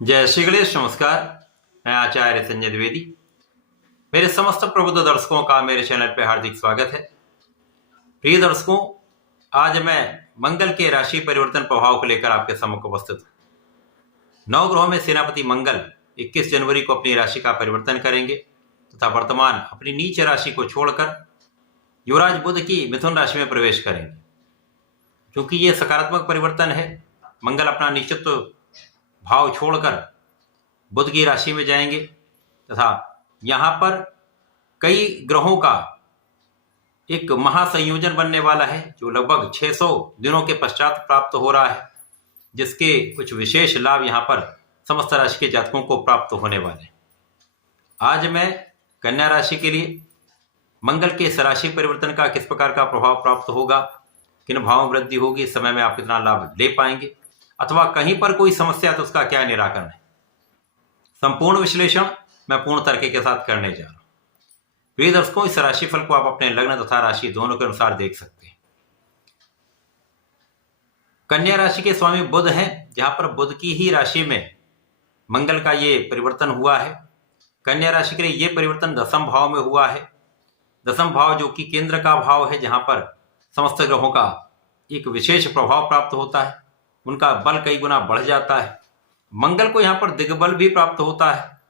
जय श्री गणेश। नमस्कार। मैं आचार्य संजय द्विवेदी। मेरे समस्त प्रबुद्ध दर्शकों का मेरे चैनल पर हार्दिक स्वागत है। प्रिय दर्शकों, आज मैं मंगल के राशि परिवर्तन प्रभाव को लेकर आपके सम्मुख उपस्थित हूँ। 9 ग्रहों में सेनापति मंगल 21 जनवरी को अपनी राशि का परिवर्तन करेंगे तथा वर्तमान अपनी नीच राशि को छोड़कर युवराज बुध की मिथुन राशि में प्रवेश करेंगे। क्योंकि ये सकारात्मक परिवर्तन है, मंगल अपना निश्चित्व भाव छोड़कर बुध की राशि में जाएंगे तथा यहाँ पर कई ग्रहों का एक महासंयोजन बनने वाला है जो लगभग 600 दिनों के पश्चात प्राप्त हो रहा है, जिसके कुछ विशेष लाभ यहाँ पर समस्त राशि के जातकों को प्राप्त होने वाले हैं। आज मैं कन्या राशि के लिए मंगल के इस राशि परिवर्तन का किस प्रकार का प्रभाव प्राप्त होगा, किन भावों में वृद्धि होगी, समय में आप कितना लाभ ले पाएंगे अथवा कहीं पर कोई समस्या तो उसका क्या निराकरण है, संपूर्ण विश्लेषण मैं पूर्ण तर्क के साथ करने जा रहा हूं। प्रिय दर्शकों, इस राशिफल को आप अपने लग्न तथा राशि दोनों के अनुसार देख सकते हैं। कन्या राशि के स्वामी बुध हैं, जहां पर बुध की ही राशि में मंगल का ये परिवर्तन हुआ है। कन्या राशि के लिए ये परिवर्तन 10वें भाव में हुआ है। 10वां भाव जो कि केंद्र का भाव है, जहां पर समस्त ग्रहों का एक विशेष प्रभाव प्राप्त होता है, उनका बल कई गुना बढ़ जाता है। मंगल को यहाँ पर दिग्बल भी प्राप्त होता है।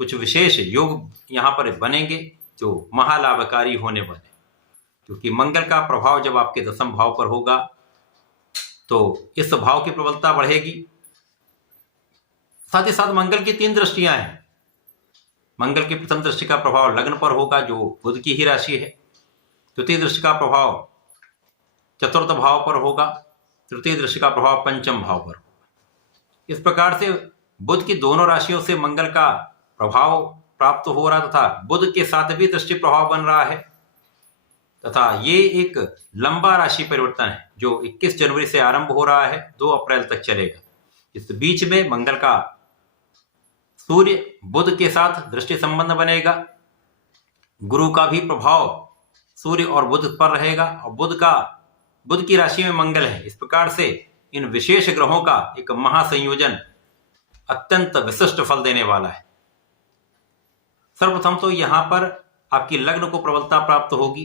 कुछ विशेष योग यहाँ पर बनेंगे जो महालाभकारी होने वाले, क्योंकि मंगल का प्रभाव जब आपके 10वें भाव पर होगा तो इस भाव की प्रबलता बढ़ेगी। साथ ही साथ मंगल की 3 दृष्टियां हैं। मंगल की प्रथम दृष्टि का प्रभाव लग्न पर होगा जो बुध की ही राशि है। द्वितीय दृष्टि का प्रभाव चतुर्थ भाव पर होगा। तृतीय दृष्टि का प्रभाव पंचम भाव पर होगा। इस प्रकार से बुध की दोनों राशियों से मंगल का प्रभाव प्राप्त हो रहा तथा बुध के साथ भी दृष्टि प्रभाव बन रहा है तथा ये एक लंबा राशि परिवर्तन है जो 21 जनवरी से आरंभ हो रहा है, 2 अप्रैल तक चलेगा। इस बीच में मंगल का सूर्य बुध के साथ दृष्टि संबंध बनेगा। गुरु का भी प्रभाव सूर्य और बुध पर रहेगा और बुध की राशि में मंगल है। इस प्रकार से इन विशेष ग्रहों का एक महासंयोजन अत्यंत विशिष्ट फल देने वाला है। सर्वप्रथम तो यहां पर आपकी लग्न को प्रबलता प्राप्त होगी।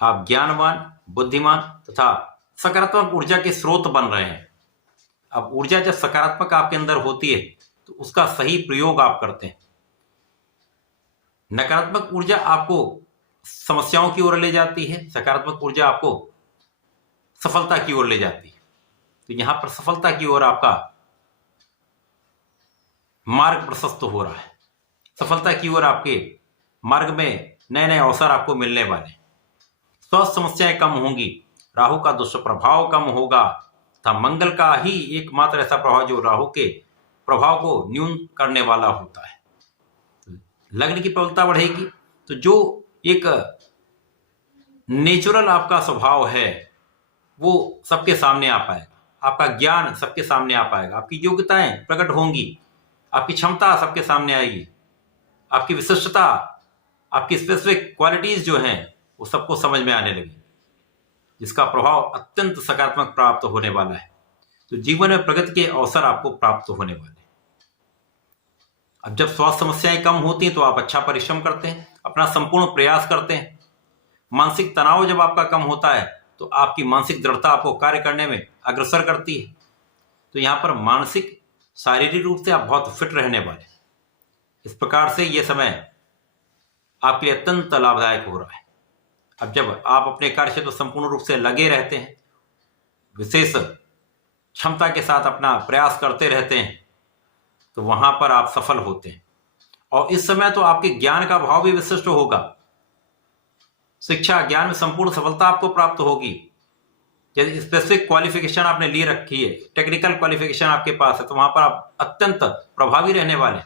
आप ज्ञानवान, बुद्धिमान तथा सकारात्मक ऊर्जा के स्रोत बन रहे हैं। अब ऊर्जा जब सकारात्मक आपके अंदर होती है तो उसका सही प्रयोग आप करते हैं। नकारात्मक ऊर्जा आपको समस्याओं की ओर ले जाती है, सकारात्मक ऊर्जा आपको सफलता की ओर ले जाती है। तो यहां पर सफलता की ओर आपका मार्ग प्रशस्त हो रहा है। सफलता की ओर आपके मार्ग में नए नए अवसर आपको मिलने वाले। स्वास्थ्य समस्याएं कम होंगी, राहु का दुष्प्रभाव कम होगा तथा मंगल का ही एकमात्र ऐसा प्रभाव जो राहु के प्रभाव को न्यून करने वाला होता है। लग्न की प्रबलता बढ़ेगी तो जो एक नेचुरल आपका स्वभाव है वो सबके सामने आ पाएगा। आपका ज्ञान सबके सामने आ पाएगा, आपकी योग्यताएं प्रकट होंगी, आपकी क्षमता सबके सामने आएगी, आपकी विशिष्टता, आपकी स्पेसिफिक क्वालिटीज जो हैं वो सबको समझ में आने लगी, जिसका प्रभाव अत्यंत सकारात्मक प्राप्त होने वाला है। तो जीवन में प्रगति के अवसर आपको प्राप्त होने वाले। अब जब स्वास्थ्य समस्याएं कम होती हैं तो आप अच्छा परिश्रम करते हैं, अपना संपूर्ण प्रयास करते हैं। मानसिक तनाव जब आपका कम होता है तो आपकी मानसिक दृढ़ता आपको कार्य करने में अग्रसर करती है। तो यहाँ पर मानसिक शारीरिक रूप से आप बहुत फिट रहने वाले। इस प्रकार से यह समय आपके लिए अत्यंत लाभदायक हो रहा है। अब जब आप अपने कार्य क्षेत्र तो संपूर्ण रूप से लगे रहते हैं, विशेष क्षमता के साथ अपना प्रयास करते रहते हैं, तो वहां पर आप सफल होते हैं। और इस समय तो आपके ज्ञान का भाव भी विशिष्ट होगा। शिक्षा ज्ञान में संपूर्ण सफलता आपको प्राप्त होगी। यदि स्पेसिफिक क्वालिफिकेशन आपने लिए रखी है, टेक्निकल क्वालिफिकेशन आपके पास है, तो वहां पर आप अत्यंत प्रभावी रहने वाले,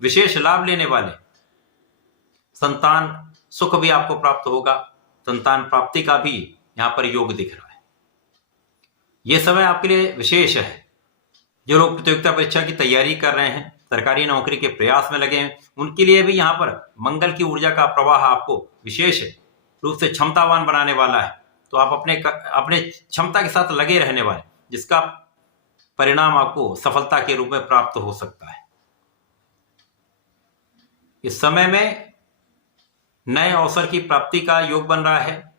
विशेष लाभ लेने वाले। संतान सुख भी आपको प्राप्त होगा, संतान प्राप्ति का भी यहां पर योग दिख रहा है। यह समय आपके लिए विशेष है। जो लोग प्रतियोगिता परीक्षा की तैयारी कर रहे हैं, सरकारी नौकरी के प्रयास में लगे हैं, उनके लिए भी यहाँ पर मंगल की ऊर्जा का प्रवाह आपको विशेष रूप से क्षमतावान बनाने वाला है। तो आप अपने क्षमता के साथ लगे रहने वाले, जिसका परिणाम आपको सफलता के रूप में प्राप्त हो सकता है। इस समय में नए अवसर की प्राप्ति का योग बन रहा है,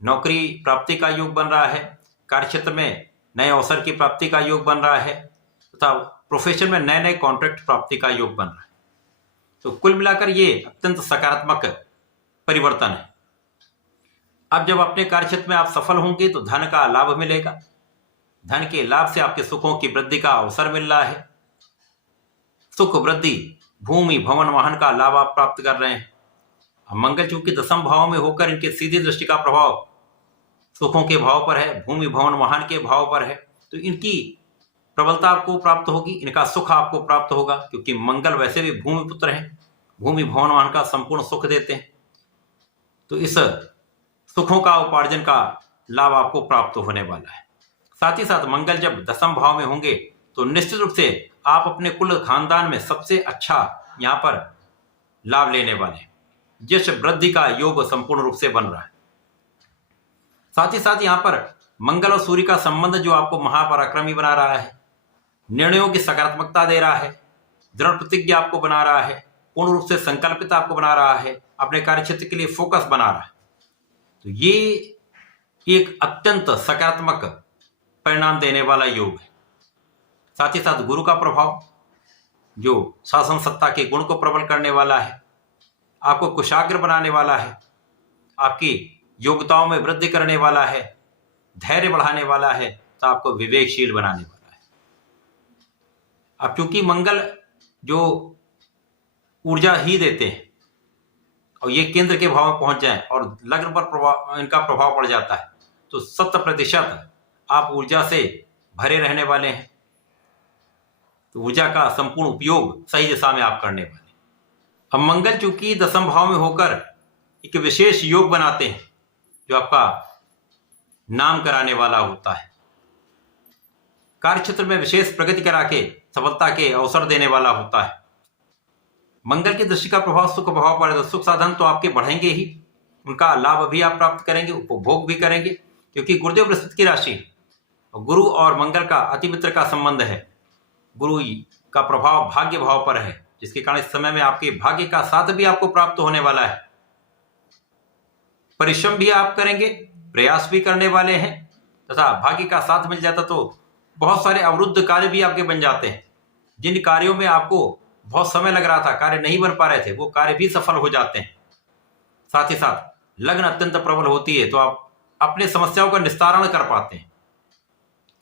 नौकरी प्राप्ति का योग बन रहा है, कार्यक्षेत्र में नए अवसर की प्राप्ति का योग बन रहा है तथा प्रोफेशन में नए नए कॉन्ट्रैक्ट प्राप्ति का योग बन रहा है। तो कुल मिलाकर ये अत्यंत सकारात्मक परिवर्तन है। अब जब अपने कार्यक्षेत्र में आप सफल होंगे तो धन का लाभ मिलेगा। धन के लाभ से आपके सुखों की वृद्धि का अवसर मिल रहा है। सुख वृद्धि, भूमि भवन वाहन का लाभ आप प्राप्त कर रहे हैं। मंगल चूंकि दशम भाव में होकर इनके सीधी दृष्टि का प्रभाव सुखों के भाव पर है, भूमि भवन वाहन के भाव पर है, तो इनकी प्रबलता आपको प्राप्त होगी, इनका सुख आपको प्राप्त होगा, क्योंकि मंगल वैसे भी भूमि पुत्र हैं, भूमि भवन वाहन का संपूर्ण सुख देते हैं। तो इस सुखों का उपार्जन का लाभ आपको प्राप्त होने वाला है। साथ ही साथ मंगल जब दशम भाव में होंगे तो निश्चित रूप से आप अपने कुल खानदान में सबसे अच्छा यहाँ पर लाभ लेने वाले हैं। यश वृद्धि का योग संपूर्ण रूप से बन रहा है। साथ ही साथ यहाँ पर मंगल और सूर्य का संबंध जो आपको महापराक्रमी बना रहा है, निर्णयों की सकारात्मकता दे रहा है, दृढ़ प्रतिज्ञा आपको बना रहा है, पूर्ण रूप से संकल्पित आपको बना रहा है, अपने कार्यक्षेत्र के लिए फोकस बना रहा है। तो ये एक अत्यंत सकारात्मक परिणाम देने वाला योग है। साथ ही साथ गुरु का प्रभाव जो शासन सत्ता के गुण को प्रबल करने वाला है, आपको कुशाग्र बनाने वाला है, आपकी योग्यताओं में वृद्धि करने वाला है, धैर्य बढ़ाने वाला है, तो आपको विवेकशील बनाने वाला है। अब चूंकि मंगल जो ऊर्जा ही देते हैं और ये केंद्र के भाव में पहुंच जाएं और लग्न पर इनका प्रभाव पड़ जाता है, तो 100% आप ऊर्जा से भरे रहने वाले हैं। तो ऊर्जा का संपूर्ण उपयोग सही दिशा में आप करने वाले हैं। अब मंगल चूंकि दशम भाव में होकर एक विशेष योग बनाते हैं जो आपका नाम कराने वाला होता है, कार्यक्षेत्र में विशेष प्रगति करा के सफलता के अवसर देने वाला होता है। मंगल की दृष्टि का प्रभाव सुख प्रभाव पड़े तो सुख साधन तो आपके बढ़ेंगे ही, उनका लाभ भी आप प्राप्त करेंगे, उपभोग भी करेंगे, क्योंकि गुरुदेव बृहस्पति की राशि गुरु और मंगल का अति मित्र का संबंध है। गुरु का प्रभाव भाग्य भाव पर है, जिसके कारण इस समय में आपके भाग्य का साथ भी आपको प्राप्त होने वाला है। परिश्रम भी आप करेंगे, प्रयास भी करने वाले हैं, तथा भाग्य का साथ मिल जाता तो बहुत सारे अवरुद्ध कार्य भी आपके बन जाते हैं। जिन कार्यों में आपको बहुत समय लग रहा था, कार्य नहीं बन पा रहे थे, वो कार्य भी सफल हो जाते हैं। साथ ही साथ लग्न अत्यंत प्रबल होती है तो आप अपने समस्याओं का निस्तारण कर पाते हैं।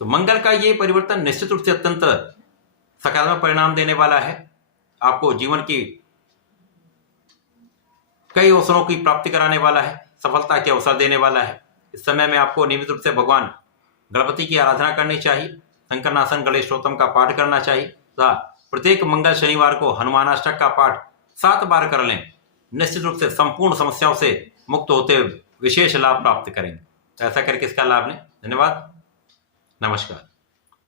तो मंगल का ये परिवर्तन निश्चित रूप से अत्यंत सकारात्मक परिणाम देने वाला है। आपको जीवन की कई अवसरों की प्राप्ति कराने वाला है, सफलता के अवसर देने वाला है। इस समय में आपको नियमित रूप से भगवान गणपति की आराधना करनी चाहिए, शंकरनाशन गणेश स्तोत्रम का पाठ करना चाहिए तथा प्रत्येक मंगल शनिवार को हनुमानाष्टक का पाठ 7 बार कर लें। निश्चित रूप से संपूर्ण समस्याओं से मुक्त होते हुए विशेष लाभ प्राप्त करेंगे। तो ऐसा करके इसका लाभ लें। धन्यवाद, नमस्कार।